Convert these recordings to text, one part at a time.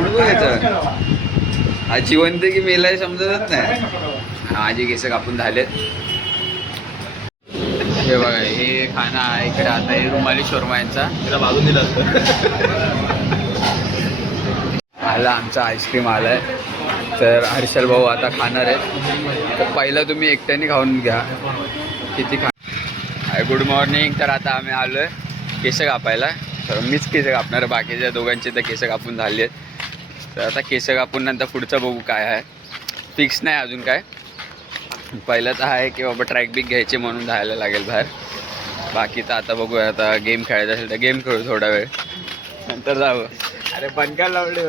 तोंड बघायचं हा जिवंत की मेलाय समजतच नाही. माझे केस कापून झालेत. हे बघा हे खाणं आहे इकडे. आता हे रुमाली शोरमा यांचा तिला बाजून दिलं असतं. आला आमचा आईस्क्रीम आलाय. तर हर्षल भाऊ आता खाणार आहेत. तर पहिला तुम्ही एकट्याने खाऊन घ्या किती खा. Good morning. तर आता आम्ही आलो आहे केस कापायला. तर मीच केस कापणार, बाकीच्या दोघांचे तर केस कापून झाले आहेत. तर आता केस कापून नंतर पुढचं बघू काय आहे. फिक्स नाही अजून काय. पहिलं तर आहे की बाबा ट्रॅक बिक घ्यायचे म्हणून जायला लागेल बाहेर. बाकी तर आता बघूया. आता गेम खेळायचा असेल तर गेम खेळू थोडा वेळ, नंतर जावं. अरे बनका लावले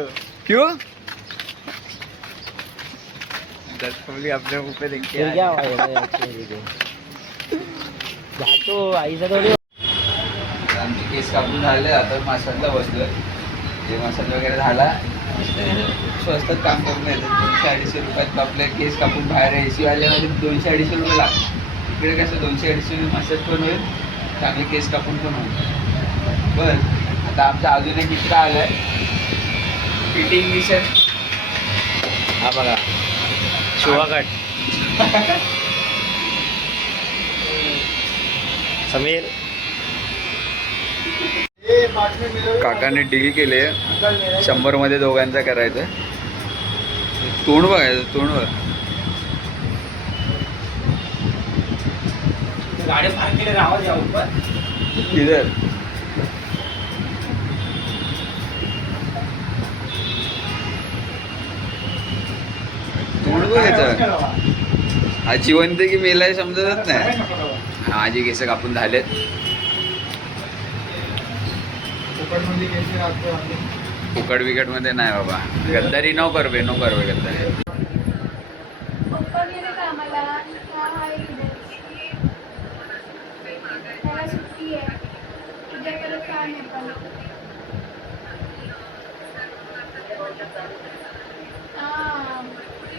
क्यों अपने मुंह पे देखते फिर क्या आईचा थोडी. आमचे केस कापून झाले. आता मसाजला बसलो. ते मसाज वगैरे झाला. स्वस्तात काम करून येतात. 200-250 रुपयात आपले केस कापून बाहेर AC वाल्यामध्ये 200-250 रुपये लागतात. इकडे कसं 200-250 मसाज पण होईल, चांगले केस कापून पण होईल. बरं आता आमचा अजून एक मित्र आला आहे फिटिंग मिशन. हा बघा शिवाकट समीर. काकाने डील केले 100 मध्ये दोघांचा करायचं. तोंड बघायचं तोंड बघ. गाडी पार्क केले आवाज या ऊपर किधर तोंड बघायचं हा जिवंत की मेलाय समजतच नाही. माझे केस कापून झालेत. फुकट बिकट मध्ये नाही बाबा. गद्दारी नो करवे गद्दारी.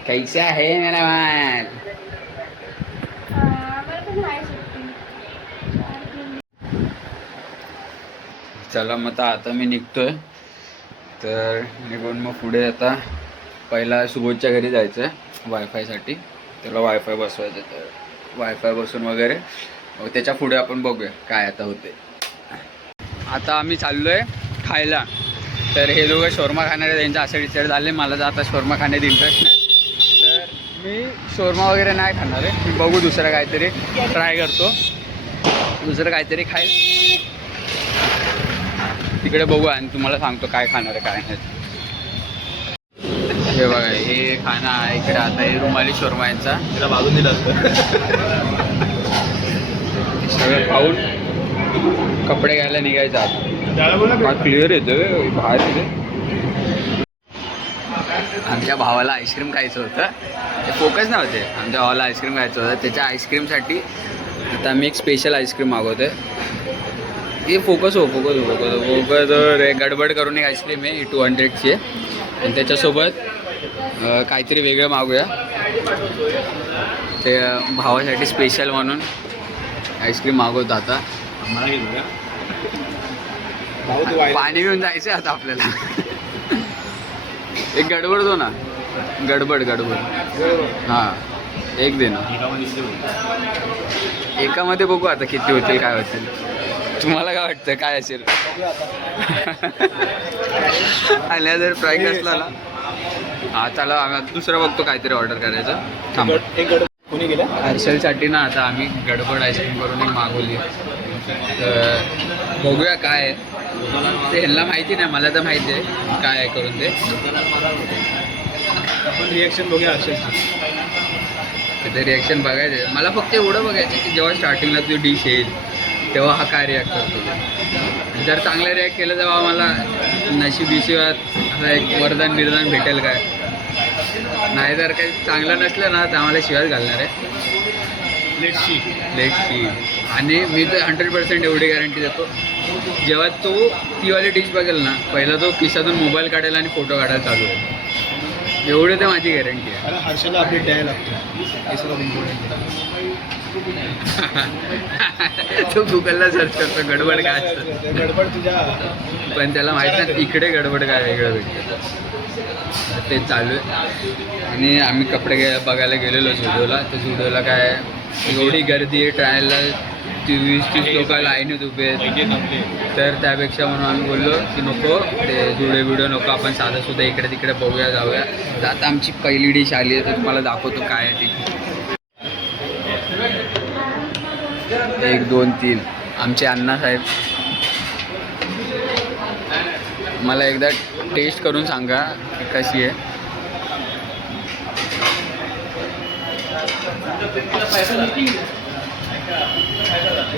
कैसा है मेरा मान. चला मग आता मी निघतोय. तर निघून मग पुढे आता पहिला सुबोधच्या घरी जायचं आहे वायफायसाठी. त्याला वायफाय बसवायचं. तर वायफाय बसून वगैरे मग त्याच्या पुढे आपण बघूया काय आता होते. आता आम्ही चाललो आहे खायला. तर हे दोघं शोरमा खाणार आहे. त्यांचं असं डिसाईड झाले. मला तर आता शोरमा खाण्यात इंटरेस्ट नाही. तर मी शोरमा वगैरे नाही खाणार आहे. मी बघू दुसरं काहीतरी ट्राय करतो. दुसरं काहीतरी खाईल तिकडे बघू आणि तुम्हाला सांगतो काय खाणार आहे काय नाही. हे बघा हे खाणं आहे इकडे. आता हे रुमाली शोरमा यांचा तिला बाजून दिलं असतं. सगळं खाऊन कपडे घ्यायला निघायचं. आता क्लिअर येतं बाहेर तिथे. आमच्या भावाला आईस्क्रीम खायचं होतं. ते फोकस नव्हते. आमच्या भावाला आईस्क्रीम खायचं होतं. त्याच्या आईस्क्रीमसाठी आता आम्ही एक स्पेशल आईस्क्रीम मागवतो आहे. हे फोकस गडबड करून एक आईस्क्रीम आहे. 200ची आहे. आणि त्याच्यासोबत काहीतरी वेगळं मागूया. ते भावासाठी स्पेशल म्हणून आईस्क्रीम मागवतो. आता पाणी घेऊन जायचं आता आपल्याला. एक गडबड दो ना. गडबड हां एक दे ना. एकामध्ये बघू आता किती होतील काय होतील. तुम्हाला काय वाटतं काय असेल. आल्या जर फ्राय असला ना. हां चला आम्ही आता दुसरं बघतो काहीतरी ऑर्डर करायचं. थांबा कोणी गेलं हर्षलसाठी ना आता आम्ही गडबड आईस्क्रीम करून एक मागवली. तर बघूया काय आहे ते. ह्यांना माहिती नाही, मला तर माहिती आहे काय आहे करून ते. आपण रिॲक्शन बघूया असेल. ते रिॲक्शन बघायचं. मला फक्त एवढं बघायचं की जेव्हा स्टार्टिंगला तुझी डिश येईल तेव्हा हा काय रिॲक्ट करतो. जर चांगलं रिॲक्ट केलं तेव्हा मला नशिबीशिवात असं एक वरदान बिरदान भेटेल काय. नाही जर काही चांगलं नसलं ना तर आम्हाला शिवाय घालणार आहे. लेट शी. आणि मी तर 100% एवढी गॅरंटी देतो. जेव्हा तो तीवाली डिश बघेल ना पहिला तो खिशातून मोबाईल काढायला आणि फोटो काढायला चालू आहे. एवढी तर माझी गॅरंटी आहे. हर्षला अपडेट द्यायला लागतो. हे सगळं इम्पॉर्टंट आहे. तो गुगलला सर्च करतो गडबड काय असतं, गडबड तुझ्या पण त्याला माहित नाही इकडे गडबड काय वेगळं भेटतं. ते चालू आहे. आणि आम्ही कपडे बघायला गेलेलो झुडिओला. तर झुडिओला काय एवढी गर्दी आहे, ट्रायलला 20-30 लोक लाईनीत उभे आहेत. तर त्यापेक्षा म्हणून आम्ही बोललो की नको ते जुडे नको, आपण साधं सुद्धा इकडे तिकडे बघूया जाऊया. तर आता आमची पहिली डिश आली आहे, तर तुम्हाला दाखवतो काय आहे ती. 1 2 3 आमचे अण्णासाहेब. मला एकदा टेस्ट करून सांगा की कशी आहे.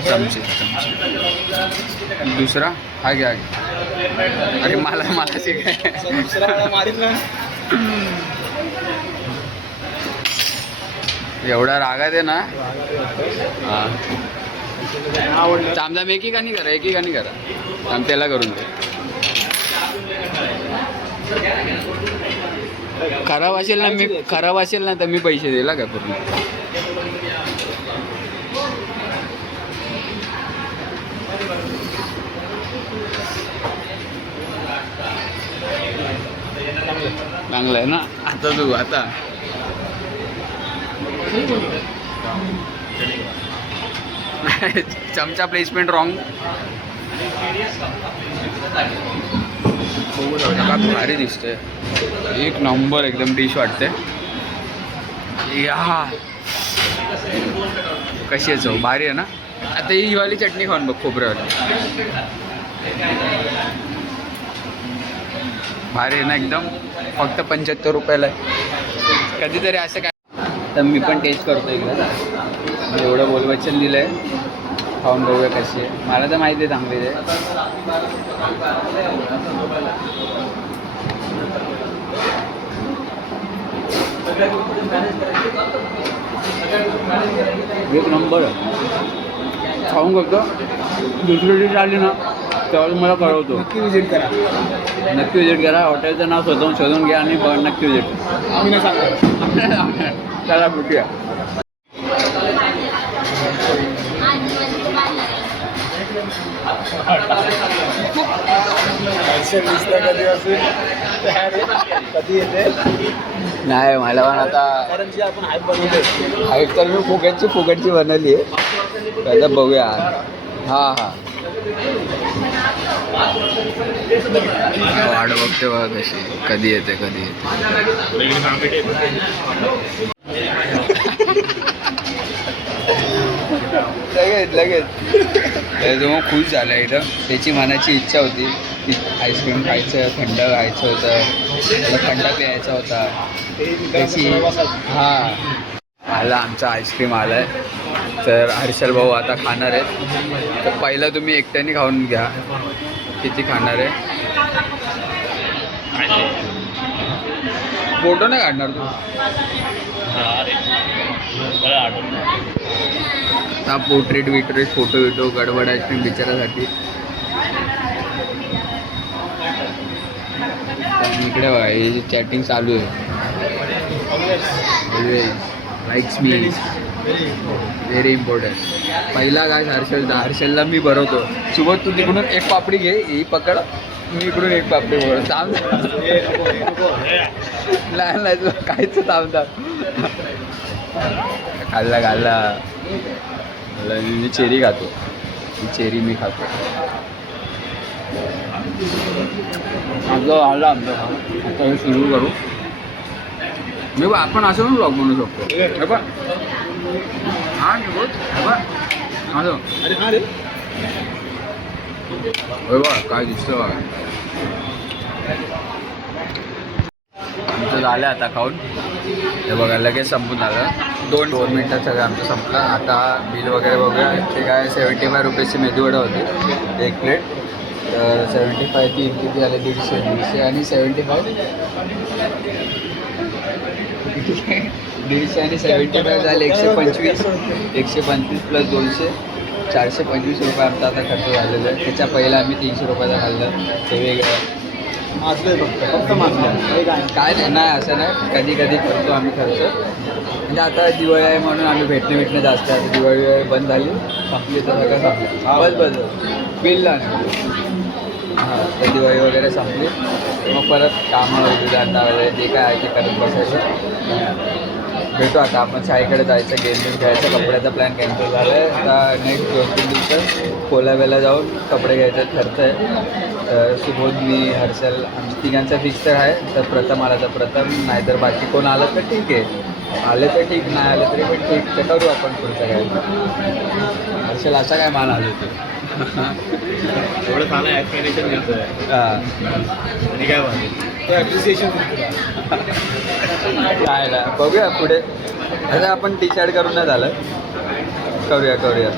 चमचे दुसरा हा घ्या. अरे मला शिकाय मारीत ना. एवढा रागात आहे ना. हां चामदाम एकीकानी करा त्याला करून दे. खराब असेल ना तर मी पैसे दिला का पूर्ण. चांगलं आहे ना. आता चमचा प्लेसमेंट रॉंग. भारी दिसते, एक नंबर एकदम डिश वाटते. या कशी आहे चव, भारी आहे ना. आता ही वाली चटणी खाऊन बघ, खोबऱ्यावाली भारी आहे ना एकदम. फक्त 75 रुपयाला आहे. कधीतरी असं काय तर मी पण टेस्ट करतो एकदा. एवढं बोलवचन दिलं आहे, खाऊन बघूया कशी आहे. मला तर माहिती आहे चांगली आहे. एक नंबर खाऊन बघतो. दुसरी डिश आली ना तेव्हा मला कळवतो. नक्की विजिट करा. नक्की विजिट करा. हॉटेलचं नाव शोधून घ्या आणि नक्की विजिट. आम्ही नाही सांगतो. चला भेटूया. कधी येते नाही मला पण आता कारण जी आपण हाईट बनवले हाईट तर मी फुकटची बनवली आहे. आता बघूया. हां वाट बघते बघा कशी, कधी येते. लगेच तो खुश झाला इथं. त्याची मनाची इच्छा होती की आईस्क्रीम खायचं, थंड खायचं होतं, त्याला थंड प्यायचा होता त्याची. आला आमचा आईस्क्रीम आला आहे. तर हर्षल भाऊ आता खाणार आहेत. तर पहिला तुम्ही एकट्याने खाऊन घ्या किती खाणार आहे. फोटो नाही काढणार तू. हा पोर्ट्रेट फोटो गडबड आईस्क्रीम बिचारासाठी. इकडे बघा हे चॅटिंग चालू आहे. लाईक्स मी व्हेरी इम्पॉर्टंट. पहिला काय हर्षलला मी भरवतो. सोबत तू तिकडून एक पापडी घे, ही पकड, मी इकडून एक पापडी बघ. नाही तुला काहीच थांबतात. खाल्ला मी चेरी खातो. ही चेरी मी खातो. आमचा आता हे सुरू करू. मी आपण असं पण ब्लॉग बनवू शकतो. हे पण हां बोल असं. अरे हा रे बघा काय दिसतं बघा. आमचं झालं आता खाऊन. हे बघा लगेच संपून झालं. 2 मिनटात सगळं आमचं संपलं. आता बिल वगैरे बघूया. ते काय 75 रुपयाची मेदूवडा होती 1 प्लेट. तर 75 किती आले, 150 आणि 75 150 आणि 75 झाले 125 प्लस 200 425 रुपये आमचा आता खर्च झालेला आहे. त्याच्या पहिला आम्ही 300 रुपयाचा खाल्लं ते वेगळं. मासले फक्त मासले काय नाही असं नाही, कधी कधी करतो आम्ही खर्च. म्हणजे आता दिवाळी आहे म्हणून आम्ही भेटणे जास्त आहे. दिवाळी बंद झाली, संपली तर सगळं संपलं. बस बिल हां, तर दिवाळी वगैरे संपली मग परत कामं वगैरे धंदा वगैरे जे काय आहे ते करत बसायचं. भेटू आता आपण शाळेकडे जायचं, गेम वेम खेळायचं. कपड्याचा प्लॅन कॅन्सल झाला आहे. आता नेक्स्ट 2-3 दिवसात कोलाब्याला जाऊन कपडे घ्यायचं ठरतं आहे. तर सुबोध, मी, हर्षल आमच्या तिघांचा फिक्स तर आहे. तर प्रथम आला तर प्रथम, नाहीतर बाकी कोण आलं तर ठीक आहे. आले तर ठीक, नाही आले तरी पण ठीक. तर करू आपण पुढचं काय. हर्षल असा काय मान आलो तू एवढं छान ॲक्सप्लेनेशन देतोय हां आणि काय म्हणतो ॲप्रिसिएशन काय ना बघूया पुढे. आता आपण डिसाईड करून नाही झालं, करूया.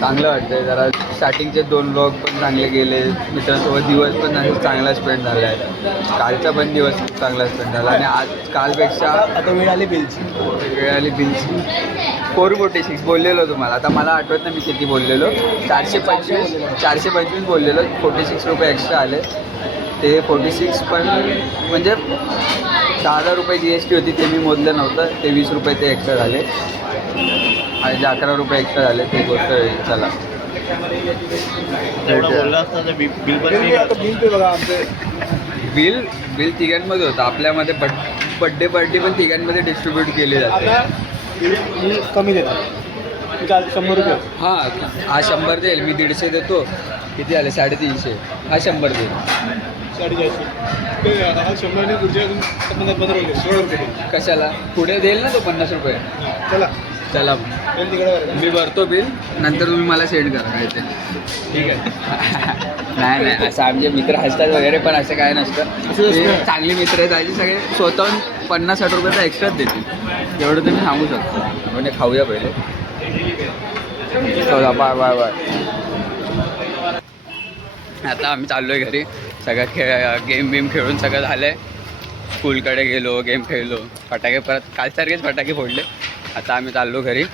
चांगलं वाटतंय जरा. स्टार्टिंगचे 2 व्लॉग पण चांगले गेले, मित्रांसोबत दिवस पण चांगला स्पेंड झाला आहे. कालचा पण दिवस चांगला स्पेंड झाला आणि आज कालपेक्षा आता वेळ आली बिलची. वेळ आली बिलची. 446 बोललेलो तुम्हाला. आता मला आठवत नाही मी किती बोललेलो. 425 बोललेलो. 46 रुपये एक्स्ट्रा आले. ते 46 पण म्हणजे 10,000 रुपये GST होती, ते मी मोजलं नव्हतं. ते 20 रुपये ते एक्स्ट्रा झाले आणि 11 रुपये एक्स्ट्रा झाले. ते गोष्ट चला एवढं बोललं असतं तर बिल पण नाही आता बिल पे बघा आमचे. बिल तिघांमध्ये होतं. आपल्यामध्ये बड्डे पार्टी पण तिघांमध्ये डिस्ट्रीब्यूट केली जाते. आता बिल कमी देतात. काल 100 रुपये. हां, हा 100 देईल, मी 150 देतो. किती आले? 350. हा 100 देईल. 450. ते 100 ने पुढच्या 15 रुपये 16 रुपये. कशाला? पुढे देईल ना तो 50 रुपये. चला चला बिल तिकडे बरं. मी भरतो बिल, नंतर तुम्ही मला सेंड करा काय ते. ठीक आहे. नाही असं आमचे मित्र हसतात वगैरे, पण असं काय नसतं. ते चांगले मित्र आहेत माझे, सगळे स्वतःहून 50-60 रुपयाचा एक्स्ट्राच देतील. एवढं तुम्ही सांगू शकता. म्हणजे खाऊया पहिले. चला बाय. आता आम्ही चाललो आहे घरी. सगळं गेम बीम खेळून सगळं झालं आहे. स्कूलकडे गेलो, गेम खेळलो, फटाके परत कालसारखेच फटाके फोडले. आता आम्ही चाललो घरी.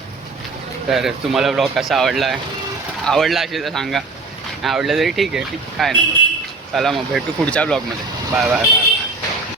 तर तुम्हाला ब्लॉग कसा आवडला असेल तर सांगा. नाही आवडलं तरी ठीक आहे, काय नाही. चला मग भेटू पुढच्या ब्लॉगमध्ये. बाय.